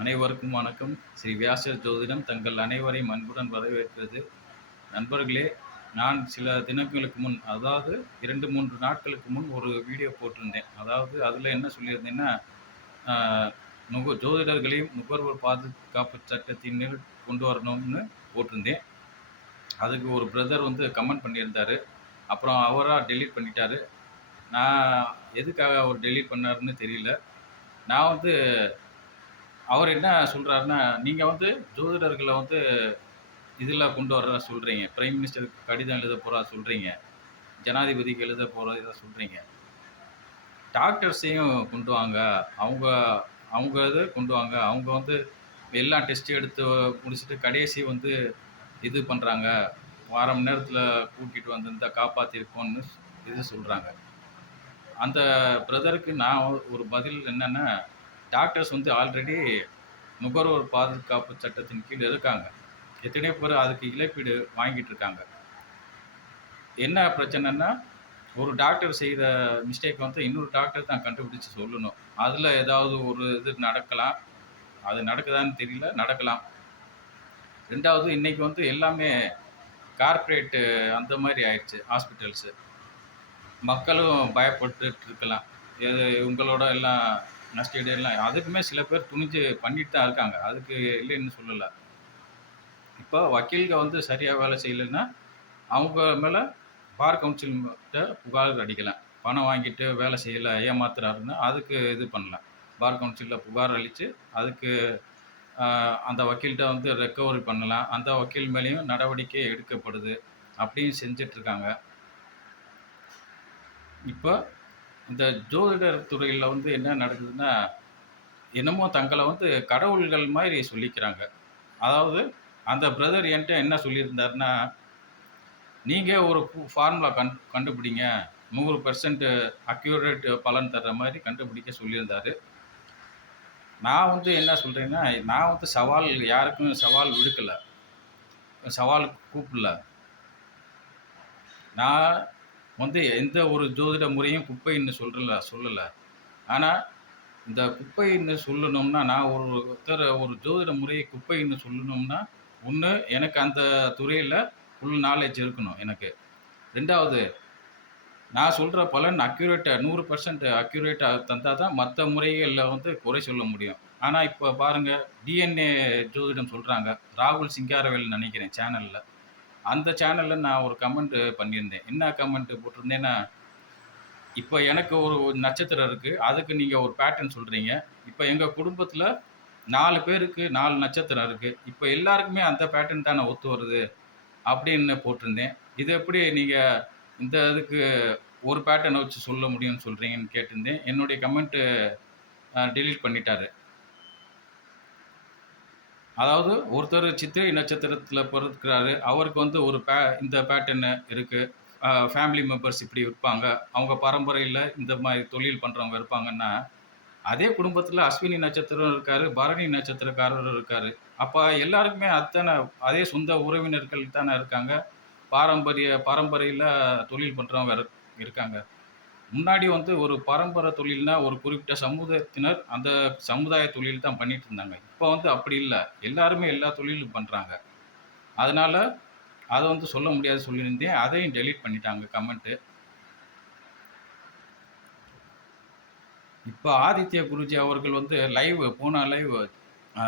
அனைவருக்கும் வணக்கம். ஸ்ரீ வியாசர் ஜோதிடம் தங்கள் அனைவரையும் அன்புடன் வரவேற்கிறது. நண்பர்களே, நான் சில தினங்களுக்கு முன், அதாவது 2, 3 நாட்களுக்கு முன் ஒரு வீடியோ போட்டிருந்தேன். அதாவது அதில என்ன சொல்லியிருந்தேன்னா, அ ஜோதிடர்களையும் நுகர்வோர் பாதுகாப்பு சட்டத்தின் கீழ் கொண்டு வரணும்னு போட்டிருந்தேன். அதுக்கு ஒரு பிரதர் வந்து கமெண்ட் பண்ணியிருந்தாரு. அப்புறம் அவரா டெலீட் பண்ணிட்டாரு. நான் எதுக்காக அவர் டெலீட் பண்ணாருன்னு தெரியல. நான் வந்து அவர் என்ன சொல்றாருன்னா, நீங்க வந்து ஜோதிடர்கள வந்து இதில கொண்டு வர்றதா சொல்றீங்க. பிரைம் மினிஸ்டருக்கு கடிதம் எழுத போறதா சொல்றீங்க. ஜனாதிபதிக்கு எழுத போறதா சொல்றீங்க. டாக்டர்ஸையும் கொண்டு வாங்க. அவங்க அவங்க இத கொண்டு வாங்க. அவங்க வந்து எல்லா டெஸ்ட் எடுத்து முடிச்சுட்டு கடைசி வந்து இது பண்றாங்க. 1/2 மணி நேரத்தில கூட்டிட்டு வந்திருந்தா காப்பாத்தியிருப்போம்னு இது சொல்றாங்க. அந்த பிரதருக்கு நான் ஒரு பதில் என்னன்னா, டாக்டர்ஸ் வந்து ஆல்ரெடி நுகர்வோர் பாதுகாப்பு சட்டத்தின் கீழ் இருக்காங்க. எத்தனையோ பேர் அதுக்கு இழப்பீடு வாங்கிட்டு இருக்காங்க. என்ன பிரச்சனைன்னா, ஒரு டாக்டர் செய்த மிஸ்டேக் வந்து இன்னொரு டாக்டர் தான் கண்டுபிடிச்சு சொல்லணும். அதில ஏதாவது ஒரு இது நடக்கலாம். அது நடக்குதான்னு தெரியல, நடக்கலாம். 2வது இன்னைக்கு வந்து எல்லாமே கார்ப்பரேட் அந்த மாரி ஆயிடுச்சு ஹாஸ்பிட்டல்ஸு. மக்களும் பயப்பட்டுட்டு இருக்கலாம். எது இவங்களோட எல்லாம் நஷ்டஈடு எல்லாம் அதுக்குமே சில பேர் துணிஞ்சு பண்ணிட்டு தான் இருக்காங்க. அதுக்கு இல்லைன்னு சொல்லல. இப்போ வக்கீல்க வந்து சரியா வேலை செய்யலைன்னா, அவங்க மேல பார் கவுன்சில்கிட்ட புகார் அளிக்கலாம். பணம் வாங்கிட்டு வேலை செய்யல, ஏமாத்துறாருன்னா, அதுக்கு இது பண்ணலாம். பார் கவுன்சில்ல புகார் அளிச்சு, அதுக்கு அந்த வக்கீல்ட்ட வந்து ரெக்கவரி பண்ணலாம். அந்த வக்கீல் மேலயும் நடவடிக்கை எடுக்கப்படுது. அப்படியும் செஞ்சுட்ருக்காங்க. இப்போ இந்த ஜோதிடர் துறையில வந்து என்ன நடக்குதுன்னா, என்னமோ தங்கள வந்து கடவுள்கள் மாரி சொல்லிக்கிறாங்க. அதாவது அந்த பிரதர் என்ட்ட என்ன சொல்லியிருந்தாருன்னா, நீங்க ஒரு ஃபார்முலா கண்டுபிடிங்க. 100% அக்யூரேட் பலன் தர்ற மாரி கண்டுபிடிக்க சொல்லியிருந்தாரு. நான் வந்து என்ன சொல்றேன்னா, நான் வந்து யாருக்கும் சவால் விடுக்கல. சவாலுக்கு கூப்பிடல. நான் வந்து எந்த ஒரு ஜோதிட முறையும் குப்பைன்னு சொல்லல. ஆனா, இந்த குப்பைன்னு சொல்லணும்னா, நான் ஒரு ஜோதிட முறையை குப்பைன்னு சொல்லணும்னா, 1 எனக்கு அந்த துறையில ஃபுல் நாலேட்ஜ் இருக்கணும் எனக்கு. 2வது நான் சொல்ற பலன் 100% அக்யூரேட்டா தந்தா தான் மத்த முறைகள்ல வந்து குறை சொல்ல முடியும். ஆனா, இப்ப பாருங்க டிஎன்ஏ ஜோதிடம் சொல்றாங்க. ராகுல் சிங்காரவேல்னு நெனைக்கிறேன் சேனல்ல. அந்த சேனல்ல நான் ஒரு கமெண்ட் பண்ணியிருந்தேன். என்ன கமெண்ட் போட்டிருந்தேன்னா, இப்ப எனக்கு ஒரு நட்சத்திரம் இருக்கு. அதுக்கு நீங்க ஒரு பேட்டர்ன் சொல்றீங்க. இப்ப எங்க குடும்பத்தில 4 பேருக்கு 4 நட்சத்திரம் இருக்கு. இப்ப எல்லாருக்குமே அந்த பேட்டர்ன் தானே ஒத்து வருது. அப்படின்னு போட்டிருந்தேன். இது எப்படி நீங்க இந்த இதுக்கு ஒரு பேட்டர்ன வச்சு சொல்ல முடியும்னு சொல்றீங்கன்னு கேட்டிருந்தேன். என்னுடைய கமெண்ட் டெலீட் பண்ணிட்டாரு. அதாவது ஒருத்தர் சித்திரை நட்சத்திரத்தில பொறக்கிறாரு. அவருக்கு வந்து இந்த பேட்டர்ன் இருக்கு. ஃபேமிலி மெம்பர்ஸ் இப்படி இருப்பாங்க. அவங்க பரம்பரையில இந்த மாரி தொழில் பண்றவங்க இருப்பாங்கன்னா, அதே குடும்பத்தில அஸ்வினி நட்சத்திரம் இருக்காரு, பரணி நட்சத்திரக்காரரும் இருக்காரு. அப்ப எல்லாருக்குமே அதே சொந்த உறவினர்கள் தானே இருக்காங்க. பரம்பரையில தொழில் பண்றவங்க இருக்காங்க. முன்னாடி வந்து ஒரு பரம்பரை தொழில்னா, ஒரு குறிப்பிட்ட சமூகத்தினர் அந்த சமுதாய தொழில் தான் பண்ணிட்டு இருந்தாங்க. இப்ப வந்து அப்படி இல்ல. எல்லாருமே எல்லா தொழிலும் பண்றாங்க. அதனால அத வந்து சொல்ல முடியாது சொல்லியிருந்தேன். அதையும் டெலீட் பண்ணிட்டாங்க கமெண்ட். இப்ப ஆதித்ய குருஜி அவர்கள் வந்து போன லைவ் அ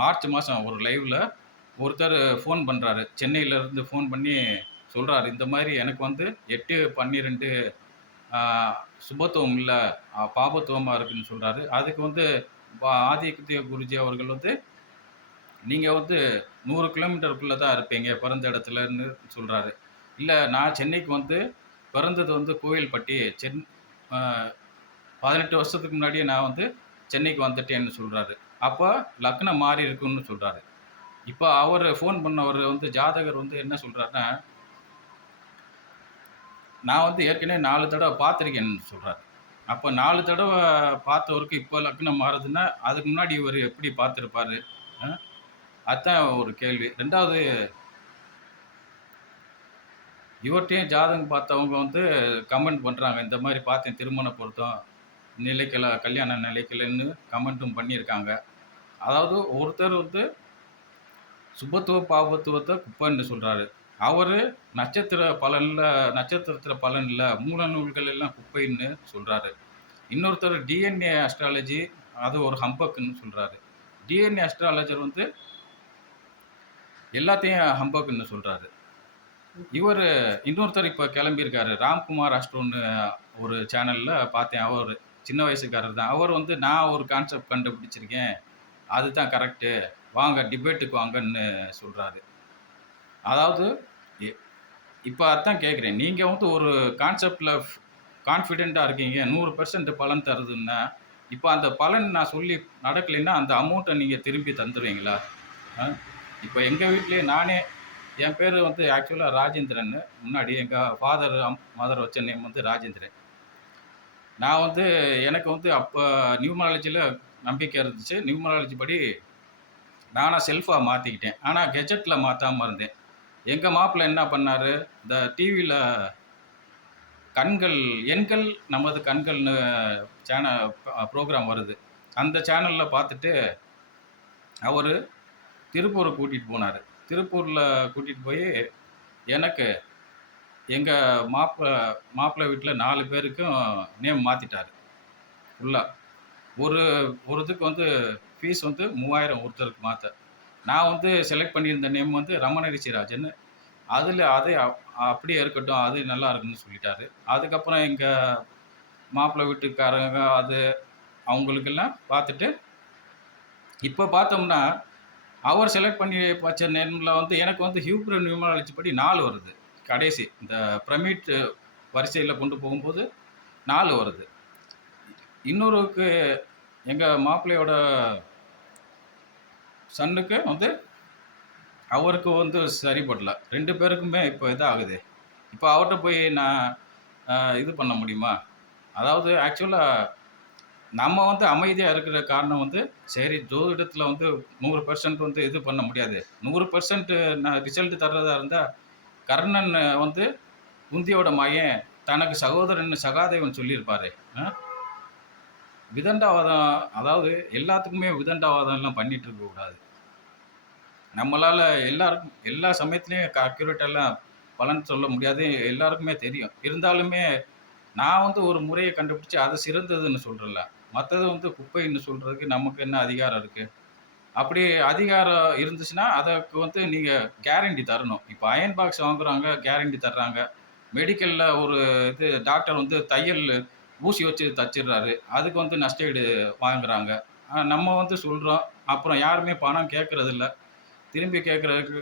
மார்ச் மாசம் ஒரு லைவ்ல ஒருத்தர் ஃபோன் பண்றாரு. சென்னையிலருந்து ஃபோன் பண்ணி சொல்றாரு. இந்த மாரி எனக்கு வந்து 8, 12 ஆ சுபத்துவம் இல்ல. பாபத்துவமா இருக்குன்னு சொல்றாரு. அதுக்கு வந்து ஆதித்ய குருஜி அவர்கள் வந்து, நீங்க வந்து 100 கிலோமீட்டருக்குள்ள தான் இருப்பீங்க பிறந்த இடத்துலன்னு சொல்றாரு. இல்ல நான் சென்னைக்கு வந்து பிறந்தது வந்து கோவில்பட்டி. அ 18 வருஷத்துக்கு முன்னாடியே நான் வந்து சென்னைக்கு வந்துட்டேன்னு சொல்றாரு. அப்ப லக்னம் மாறி இருக்குன்னு சொல்றாரு. இப்ப ஃபோன் பண்ணவரு வந்து ஜாதகர் வந்து என்ன சொல்றாருன்னா, நான் வந்து ஏற்கனவே 4 தடவ பார்த்துருக்கேன்னு சொல்றாரு. அப்ப 4 தடவ பார்த்தவருக்கு இப்ப லக்னம் மாறுதுன்னா, அதுக்கு முன்னாடி இவரு எப்படி பார்த்திருப்பாரு? அ அதான் ஒரு கேள்வி. 2வது இவர்ட்டயும் ஜாதகம் பார்த்தவங்க வந்து கமெண்ட் பண்றாங்க. இந்த மாரி பார்த்தேன் திருமண பொருத்தம் கல்யாணம் நிலைக்கலன்னு கமெண்ட்டும் பண்ணியிருக்காங்க. அதாவது ஒருத்தர் வந்து சுபத்துவ, பாபத்துவத்த குப்பைன்னு சொல்றாரு. அவரு நட்சத்திரத்தில பலன் இல்ல, மூல நூல்கள் எல்லாம் குப்பைன்னு சொல்றாரு. இன்னொருத்தர் டிஎன்ஏ அஸ்ட்ராலஜி அது ஒரு ஹம்பக்குன்னு சொல்றாரு. டிஎன்ஏ அஸ்ட்ராலஜர் வந்து எல்லாத்தையும் ஹம்பக்குன்னு சொல்றாரு. இவரு இன்னொருத்தர் இப்ப கிளம்பியிருக்காரு. ராம்குமார் அஸ்ட்ரோன்னு ஒரு சேனல்ல பார்த்தேன். அவரு சின்ன வயசுக்காரர் தான். அவர் வந்து நான் ஒரு கான்செப்ட் கண்டுபிடிச்சிருக்கேன். அதுதான் கரெக்ட்டு. வாங்க டிபேட்டுக்கு வாங்கன்னு சொல்றாரு. அதாவது எ இப்ப அதான் கேட்கிறேன். நீங்க வந்து ஒரு கான்செப்ட்ல கான்ஃபிடென்ட்டா இருக்கீங்க. 100% பலன் தருதுன்னா, இப்ப அந்த பலன் நான் சொல்லி நடக்கலைன்னா, அந்த அமௌண்ட்ட நீங்க திருப்பி தந்துருவீங்களா? அ இப்ப எங்க வீட்லயே நானே என் பேரு வந்து ஆக்சுவலா ராஜேந்திரன்னு. முன்னாடி எங்க ஃபாதர், மதர் வச்ச நேம் வந்து ராஜேந்திரன். நான் வந்து எனக்கு வந்து அப்ப நியூமராலஜில நம்பிக்கை இருந்துச்சு. நியூமராலஜி படி நானா செல்ஃபா மாத்திக்கிட்டேன். ஆனா கெட்ஜெட்ல மாத்தாம இருந்தேன். எங்க மாப்பிள்ளை என்ன பண்ணாரு, இந்த டிவில கண்கள் எண்கள் நமது கண்கள்னு சேன புரோகிராம் வருது. அந்த சேனல்ல பார்த்துட்டு அவரு திருப்பூர் கூட்டிட்டு போனாரு. திருப்பூர்ல கூட்டிட்டு போயி எனக்கு எங்க மாப்பிள்ளை வீட்ல 4 பேருக்கும் நேம் மாத்திட்டாரு. ஃபுல்லா. ஒரு ஒரு இதுக்கு வந்து ஃபீஸ் வந்து 3000 ஒருத்தருக்கு மாத்த. நான் வந்து செலக்ட் பண்ணியிருந்த நேம் வந்து ரமண ரிஷிராஜன். அதில அது அப்படியே இருக்கட்டும். அது நல்லா இருக்குன்னு சொல்லிட்டாரு. அதுக்கப்புறம் எங்க மாப்பிள்ளை வீட்டுக்காரங்க அவங்களுக்கெல்லாம் பார்த்துட்டு, இப்ப பார்த்தோம்னா, அவர் செலக்ட் பண்ணி வச்ச நேம்ல வந்து எனக்கு வந்து ஹியூப்ரோ நியூமராலஜி படி 4 வருது. கடைசி இந்த பிரமிட் வரிசையில கொண்டு போகும்போது 4 வருது. இன்னொருக்கு எங்க மாப்பிள்ளையோட சன்னுக்கு வந்து அவருக்கு வந்து சரிப்படல. 2 பேருக்குமே இப்ப இதாகுது. இப்ப அவர்ட்ட போய் நான் இது பண்ண முடியுமா? அதாவது ஆக்சுவலா நம்ம வந்து அமைதியா இருக்கிற காரணம் வந்து, சரி ஜோதிடத்தில வந்து 100% வந்து இது பண்ண முடியாது. 100% நான் ரிசல்ட் தர்றதா இருந்தா, கர்ணன் வந்து குந்தியோட மகன் தனக்கு சகோதரன்னு சகாதேவன் சொல்லியிருப்பாரே. அ விதண்டாவாதம் அதாவது எல்லாத்துக்குமே விதண்டாவாதம்லாம் பண்ணிட்டு இருக்கக்கூடாது. நம்மளால எல்லாருக்கும் எல்லா சமயத்திலயும் அக்யூரேட்டாலாம் பலன் சொல்ல முடியாது. எல்லாருக்குமே தெரியும். இருந்தாலுமே நான் வந்து ஒரு முறைய கண்டுபிடிச்சு அது சிறந்ததுன்னு சொல்றேன்ல. மத்தது வந்து குப்பைன்னு சொல்றதுக்கு நமக்கு என்ன அதிகாரம் இருக்கு? அப்படி அதிகாரம் இருந்துச்சுன்னா, அதற்கு வந்து நீங்க கேரண்டி தரணும். இப்ப அயர்ன் பாக்ஸ் வாங்குறாங்க, கேரண்டி தர்றாங்க. மெடிக்கல்ல ஒரு டாக்டர் வந்து தையல் ஊசி வச்சு தச்சிடுறாரு. அதுக்கு வந்து நஷ்டஈடு வாங்குறாங்க. நம்ம வந்து சொல்றோம். அப்புறம் யாருமே பணம் கேட்கறதில்ல. திரும்பி கேட்கறதுக்கு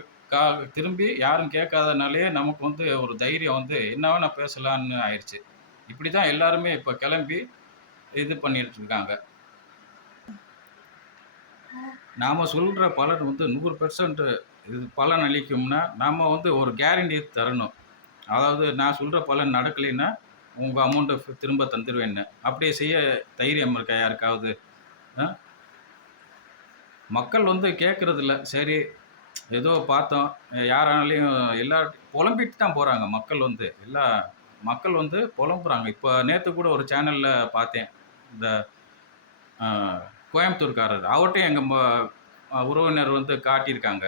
திரும்பி யாரும் கேட்காதனாலேயே நமக்கு வந்து ஒரு தைரியம் வந்து என்ன வேணா பேசலான்னு ஆயிருச்சு. இப்படிதான் எல்லாருமே இப்ப கிளம்பி இது பண்ணிட்டு இருக்காங்க. நாம சொல்ற பலன் வந்து 100% இது பலன் அளிக்கும்னா, நாம வந்து ஒரு கேரண்டி தரணும். அதாவது நான் சொல்ற பலன் நடக்கலைன்னா, உங்க அமௌண்ட்ட திரும்ப தந்துருவேன்னு. அப்படி செய்ய தைரியம் இருக்கா யாருக்காவது? அ மக்கள் வந்து கேட்கறதில்ல. சரி ஏதோ பார்த்தோம். யாராலயும் புலம்பிட்டு தான் போறாங்க மக்கள் வந்து. மக்கள் வந்து புலம்புறாங்க. இப்ப நேத்து கூட ஒரு சேனல்ல பார்த்தேன். இந்த அ கோயம்புத்தூர்காரர். அவர்ட்டயும் எங்க உறவினர் வந்து காட்டியிருக்காங்க.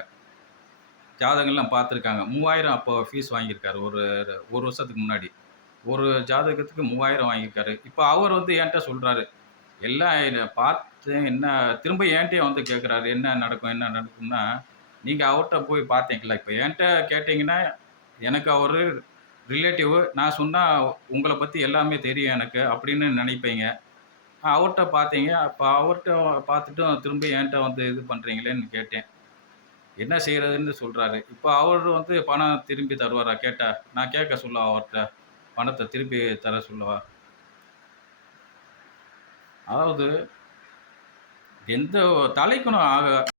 ஜாதகம்லாம் பார்த்துருக்காங்க. 3000 அப்போ ஃபீஸ் வாங்கியிருக்காரு. ஒரு 1 வருஷத்துக்கு முன்னாடி. ஒரு ஜாதகத்துக்கு 3000 வாங்கியிருக்காரு. இப்ப அவர் வந்து என்ட்ட சொல்றாரு. எல்லாம் இத பார்த்தேன் என்ன திரும்ப என்ட்டயே வந்து கேட்குறாரு. என்ன நடக்கும்? என்ன நடக்கும்னா, நீங்க அவர்ட்ட போய் பார்த்தீங்களா? இப்ப என்ட்ட கேட்டீங்கன்னா, எனக்கு அவரு ரிலேட்டிவ். நான் சொன்னா உங்கள பத்தி எல்லாமே தெரியும் எனக்கு அப்படின்னு நினைப்பீங்க. அவர்ட்ட பார்த்தீங்க. அப்ப அவர்ட்ட பார்த்துட்டும் திரும்ப என்ட்ட வந்து இது பண்றீங்களேன்னு கேட்டேன். என்ன செய்றதுன்னு சொல்றாரு. இப்ப அவரு வந்து பணம் திரும்பி தருவாரா கேட்டா? நான் கேட்க சொல்லவா அவர்ட்ட? பணத்த திருப்பி தர சொல்லவா? அதாவது எந்த தலைக்கணும்